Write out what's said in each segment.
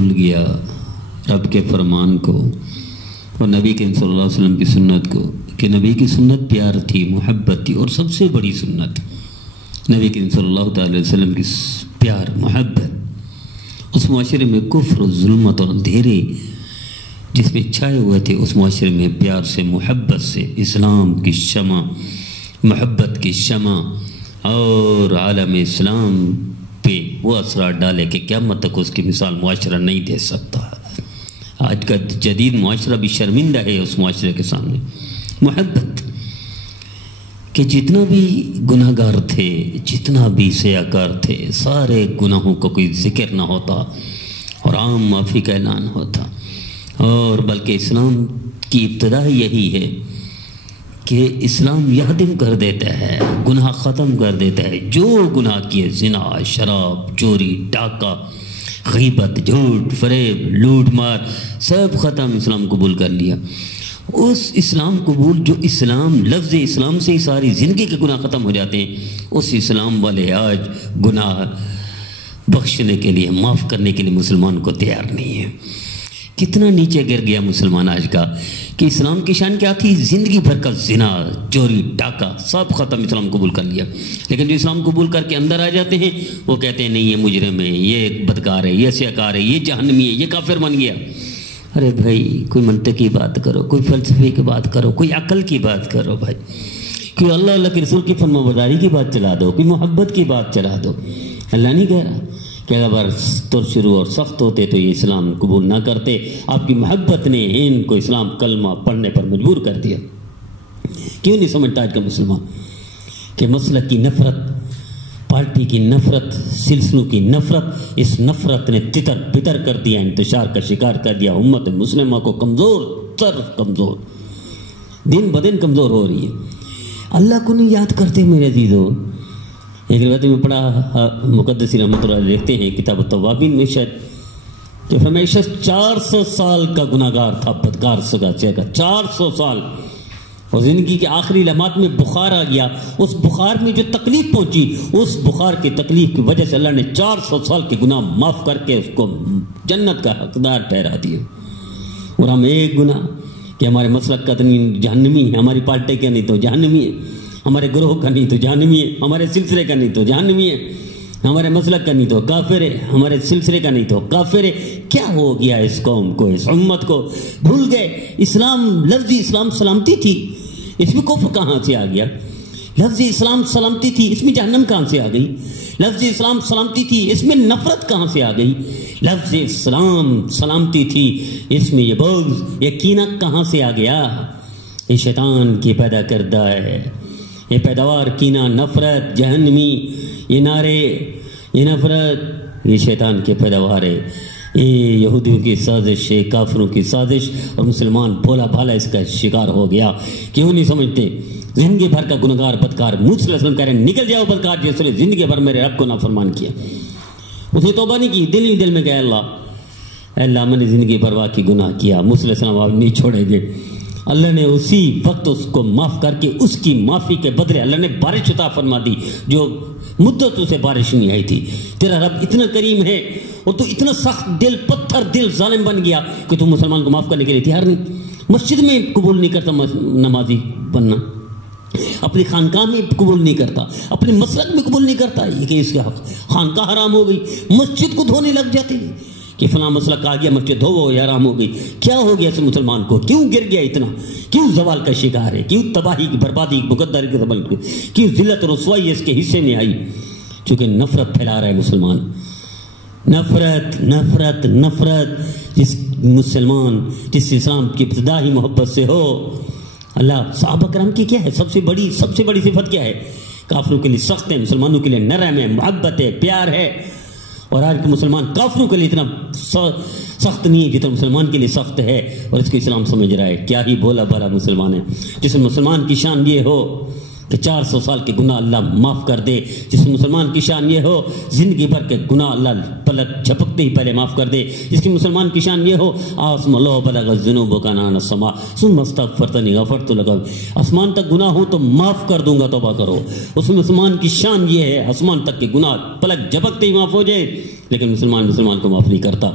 بھول گیا رب کے فرمان کو اور نبی کریم صلی اللہ علیہ وسلم کی سنت کو، کہ نبی کی سنت پیار تھی، محبت تھی، اور سب سے بڑی سنت نبی کریم صلی اللہ علیہ وسلم کی پیار محبت، اس معاشرے میں کفر و ظلمت اور اندھیرے جس میں چھائے ہوئے تھے، اس معاشرے میں پیار سے، محبت سے اسلام کی شمع، محبت کی شمع اور عالم اسلام پہ وہ اثرات ڈالے کہ قیامت تک اس کی مثال معاشرہ نہیں دے سکتا۔ آج کا جدید معاشرہ بھی شرمندہ ہے اس معاشرے کے سامنے۔ محبت کہ جتنا بھی گناہ گار تھے، جتنا بھی سیاکار تھے، سارے گناہوں کا کوئی ذکر نہ ہوتا اور عام معافی کا اعلان ہوتا، اور بلکہ اسلام کی ابتدا یہی ہے کہ اسلام یادم کر دیتا ہے، گناہ ختم کر دیتا ہے۔ جو گناہ کیے، زنا، شراب، چوری، ڈاکہ، غیبت، جھوٹ، فریب، لوٹ مار، سب ختم، اسلام قبول کر لیا۔ اس اسلام قبول، جو اسلام، لفظ اسلام سے ہی ساری زندگی کے گناہ ختم ہو جاتے ہیں، اس اسلام والے آج گناہ بخشنے کے لیے، معاف کرنے کے لیے مسلمان کو تیار نہیں ہے۔ کتنا نیچے گر گیا مسلمان آج کا، کہ اسلام کی شان کیا تھی؟ زندگی بھر کا زنا، چوری، ڈاکہ سب ختم، اسلام قبول کر لیا۔ لیکن جو اسلام قبول کر کے اندر آ جاتے ہیں، وہ کہتے ہیں نہیں، یہ مجرم ہے، یہ بدکار ہے، یہ سیاکار ہے، یہ جہنمی ہے، یہ کافر بن گیا۔ ارے بھائی، کوئی منطقی بات کرو، کوئی فلسفے کی بات کرو، کوئی عقل کی بات کرو بھائی، کوئی اللہ کے رسول کی فرمانبرداری کی بات چلا دو، کوئی محبت کی بات چلا دو۔ اللہ نہیں کہہ رہا کہ اگر تو شروع اور سخت ہوتے تو یہ اسلام قبول نہ کرتے، آپ کی محبت نے ان کو اسلام کلمہ پڑھنے پر مجبور کر دیا۔ کیوں نہیں سمجھتا آج کا مسلمان کہ مسلک کی نفرت، پارٹی کی نفرت، سلسلوں کی نفرت، اس نفرت نے تتر بتر کر دیا، انتشار کا شکار کر دیا، امت مسلمہ کو کمزور تر کمزور، دن بدن کمزور ہو رہی ہے۔ اللہ کو نہیں یاد کرتے میرے عزیزو۔ ایک روایت میں پڑھا، مقدسی رحمۃ اللہ علیہ لکھتے ہیں کتاب التوابین میں شاید، کہ ہمیشہ 400 سال کا گناہ گار تھا، بدکار سگا چہرہ، 400 سال، اور زندگی کے آخری لمحات میں بخار آ گیا۔ اس بخار میں جو تکلیف پہنچی، اس بخار کی تکلیف کی وجہ سے اللہ نے 400 سال کے گناہ معاف کر کے اس کو جنت کا حقدار ٹھہرا دیا۔ اور ہم ایک گناہ کہ ہمارے مسلک کا نہیں جہنمی ہے، ہماری پارٹی کا نہیں تو جہنمی ہے، ہمارے گروہ کا نہیں تو جہنمی ہے، ہمارے سلسلے کا نہیں تو جہنمی ہے، ہمارے مسلک کا نہیں تو کافر ہے، ہمارے سلسلے کا نہیں تو کافر ہے۔ کیا ہو گیا اس قوم کو، اس امت کو؟ بھول گئے اسلام، لفظ اسلام سلامتی تھی، اس میں کفر کہاں سے آ گیا؟ لفظ اسلام سلامتی تھی، اس میں جہنم کہاں سے آ گئی؟ لفظ اسلام سلامتی تھی، اس میں نفرت کہاں سے آ گئی؟ لفظ اسلام سلامتی تھی، اس میں یہ بغض، یہ کینہ کہاں سے آ گیا؟ یہ شیطان کی پیدا کردہ ہے، یہ پیداوار کینہ، نفرت، جہنمی، یہ نعرے، یہ نفرت، یہ شیطان کی پیداوار ہے، یہ یہودیوں کی سازش ہے، کافروں کی سازش، اور مسلمان بھولا بھالا اس کا شکار ہو گیا۔ کیوں نہیں سمجھتے؟ زندگی بھر کا گنہگار بدکار، موسی صلی اللہ علیہ وسلم کہہ رہے ہیں نکل جاؤ بدکار، جس نے زندگی بھر میرے رب کو نافرمان کیا۔ اس نے توبہ نہیں کی، دل ہی دل میں کہا اللہ میں نے زندگی بھر واقعی گناہ کیا، موسی علیہ السلام آپ نہیں چھوڑیں گے۔ اللہ نے اسی وقت اس کو معاف کر کے، اس کی معافی کے بدلے اللہ نے بارش عطا فرما دی، جو مدتوں سے بارش نہیں آئی تھی۔ تیرا رب اتنا کریم ہے، اور تو اتنا سخت دل، پتھر دل، ظالم بن گیا کہ تو مسلمان کو معاف کرنے کے لیے تیار نہیں۔ مسجد میں قبول نہیں کرتا نمازی بننا، اپنی خانقاہ میں قبول نہیں کرتا، اپنے مسلک میں قبول نہیں کرتا، یہ کہ اس کے خانقاہ حرام ہو گئی، مسجد کو دھونے لگ جاتے ہیں کہ فلاں مسلک آ گیا، مسجد دھو، یہ حرام ہو گئی۔ کیا ہو گیا اس مسلمان کو؟ کیوں گر گیا اتنا؟ کیوں زوال کا شکار ہے؟ کیوں تباہی کی، بربادی کی، مقداری کی سبب کی؟ کیوں ذلت اور رسوائی اس کے حصے میں آئی؟ چونکہ نفرت پھیلا رہا ہے مسلمان، نفرت نفرت نفرت۔ جس مسلمان، جس اسلام کی ابتدا ہی محبت سے ہو، اللہ صحابہ کرام کی کیا ہے سب سے بڑی صفت کیا ہے؟ کافروں کے لیے سخت ہے، مسلمانوں کے لیے نرم ہے، محبت ہے، پیار ہے۔ اور آج کے مسلمان کافروں کے لیے اتنا سخت نہیں ہے جتنا مسلمان کے لیے سخت ہے، اور اس کو اسلام سمجھ رہا ہے۔ کیا ہی بولا بھلا مسلمان ہے، جس مسلمان کی شان یہ ہو کہ 400 سال کے گناہ اللہ معاف کر دے، جس مسلمان کی شان یہ ہو زندگی بھر کے گناہ اللہ پلک جھپکتے ہی پہلے معاف کر دے، جس کی مسلمان کی شان یہ ہو آسم اللہ بلغ الذنوب کانان السماء ثم استغفرتنی غفرت لک، آسمان تک گناہ ہو تو معاف کر دوں گا، توبہ کرو۔ اس مسلمان کی شان یہ ہے آسمان تک کے گناہ پلک جھپکتے ہی معاف ہو جائے، لیکن مسلمان کو معاف نہیں کرتا۔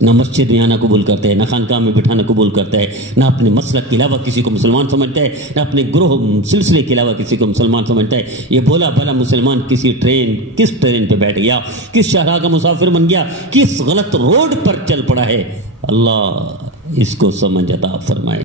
نہ مسجد میں آنا قبول کرتا ہے، نہ خانقاہ میں بٹھانا قبول کرتا ہے، نہ اپنے مسلک کے علاوہ کسی کو مسلمان سمجھتا ہے، نہ اپنے گروہ سلسلے کے علاوہ کسی کو مسلمان سمجھتا ہے۔ یہ بولا بھلا مسلمان کس ٹرین پہ بیٹھ گیا، کس شاہراہ کا مسافر بن گیا، کس غلط روڈ پر چل پڑا ہے، اللہ اس کو سمجھ عطا فرمائے۔